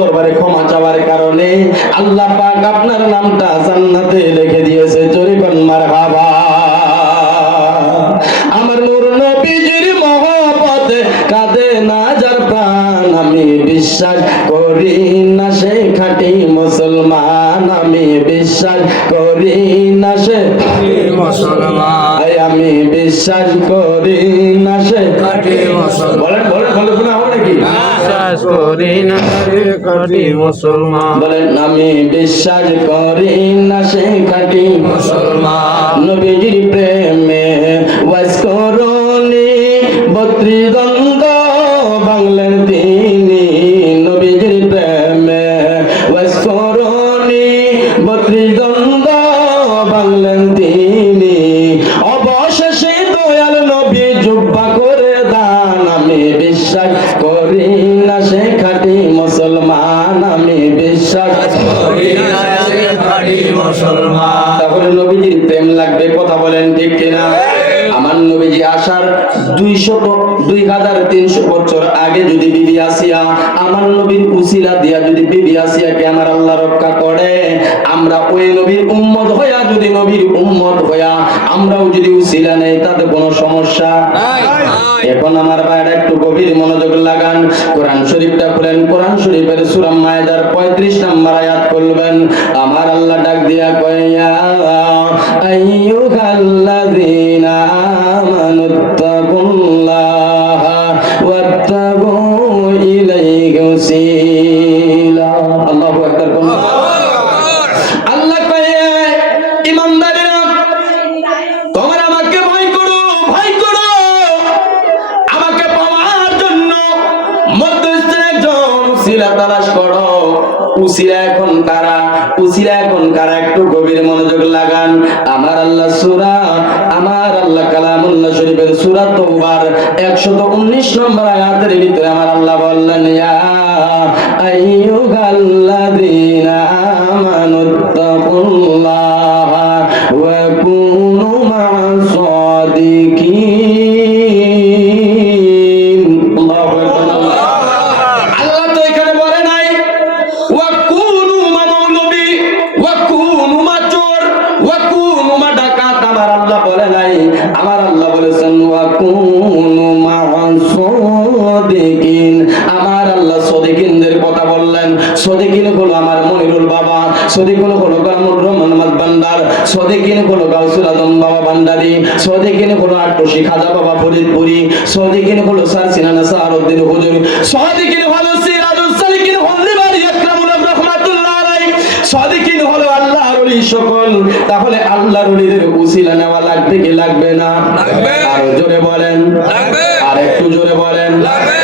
দরবারে ক্ষমা চাওয়ার কারণে আল্লাহ পাক আপনার নামটা জান্নাতে লিখে দিয়েছে। জোরে বল মারহাবা। আমার নূর নবীজির মহব্বতে কাঁদে না যার প্রাণ, আমি বিশ্বাস করি না সে খাঁটি মুসলমান, আমি বিশ্বাস করি না সে খাঁটি মুসলমান, আমি বিশ্বাস করি না সে খাঁটি মুসলমান। বলেন বলেন বলেন, গুনাহ হবে নাকি? বিশ্বাস করি না সে খাঁটি মুসলমান, বলেন আমি বিশ্বাস করি না সে খাঁটি মুসলমান। নবীজির প্রেমে ওয়াজ করনি 32 দ্বন্দ্ব বাংলার তিনি, নবীজির প্রেমে ওয়াজ করনি 32 দ্বন্দ্ব বাংলার তিনি, অবশেষে দয়াল নবী জুব্বা করে দান, আমি বিশ্বাস করি না সে খাঁটি মুসলমান, আমি বিশ্বাস করি না সে খাঁটি মুসলমান। তাহলে নবীজির প্রেম লাগবে, কথা বলেন ঠিক কিনা? আমার নবীজি আসার 2300 বছর আগে যদি বিবি আসিয়া আমার নবীর উসিলা দিয়া যদি বিবি আসিয়াকে আমার আল্লাহ রক্ষা করে, আমরা ওই নবীর উম্মত হইয়া যদি নবীর উম্মত হইয়া আমরাও যদি উসিলা নেই তাতে কোনো সমস্যা নাই। এখন আমার ভাইরা একটু গভীর মনোযোগ লাগান, কোরআন শরীফটা খুলেন, কোরআন শরীফের সূরা মায়েদার 35 নম্বর আয়াত খুলবেন। আমার আল্লাহ ডাক দিয়া কয়, ইয়া আইয়ুহাল্লাযীনা আমানুত্তাকুল্লাহা ওয়াত্তাকু ইলাইহি ওয়াসিলা। আল্লাহু আকবার। আল্লাহ কয়, ঈমানদারেরা তোমরা আমাকে ভয় করো, ভয় করো। আমাকে পাওয়ার জন্য মধ্যস্থের একজন উসিলা তালাশ করো। উসিলা এখন কারা? উসিলা এখন কারা? একটু গভীর মনোযোগ লাগান। আমার আল্লাহ সূরা, আমার আল্লাহ কালামুল্লাহ শরীফের সূরা তাওবার 119 নম্বর আয়াতের ভিতরে আমার আল্লাহ বললেন, ইয়া আইয়ুহাল্লাযীনা আমানুত্তাকুল্লাহা ওয়া কুনু মা'আস সাদিকিন। আল্লাহু আকবার। আল্লাহ তো এখানে বলে নাই ওয়া কুনু মা মৌলবী, ওয়া কুনু মা চোর, ওয়া কুনু মা ডাকাত। আমার আল্লাহ বলে নাই, আমার আল্লাহ বলেছেন ওয়া কুনু মা'আস সাদিকিন। আমার আল্লাহ সাদিকিনদের কথা বললেন। সাদিকিন হলো আমার মনিরুল বাবা, সাদিকিন হলো কামরুর রহমান মাদবান্দার, সাদিকিন হলো গাউসুল আজম বাবা ভান্ডারী, সাদিকিন হলো আটশি খাজা বাবা ফরিদপুরি, সাদিকিন হলো স্যার সিনানা সাহারউদ্দিন হুজুর, সাদিকিন হলো সিরাজুস সালিকিন হলদিবাড়ি আকরামুল রহমাতুল্লাহ আলাইহি, সাদিকিন হলো আল্লাহর ওলি সকল। তাহলে আল্লাহর ওলিদের উসিলা নেওয়া লাগবে কি লাগবে না? লাগবে। আরো জোরে বলেন লাগবে। আর একটু জোরে বলেন লাগবে।